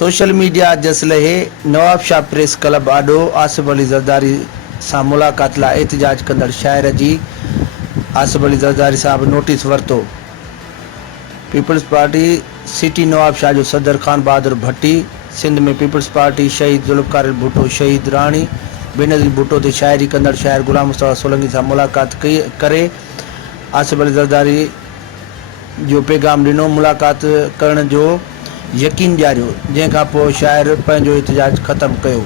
Social media जसलहे Nawab Shah press club आडो आसिफ अली ज़रदारी से मुलाकात ला एहतजाज कंदड़ शायर जी आसिफ अली ज़रदारी साहब नोटिस वरतो। पीपल्स पार्टी सिटी नवाब शाह जो सदर खान बहादुर भट्टी सिंध में पीपल्स पार्टी शहीद जुल्फ़कार भुट्टो शहीद राणी बेनज़ीर भुट्टो ते शायरी कंदड़ शायर गुलाम मुस्तफ़ा सोलंकी से मुलाकात करे आसिफ अली ज़रदारी जो पैगाम दिनों मुलाकात करण जो यकीन ॾियारियो, जंहिंखां पोइ शायर पंहिंजो एहतजाज ख़त्म कयो।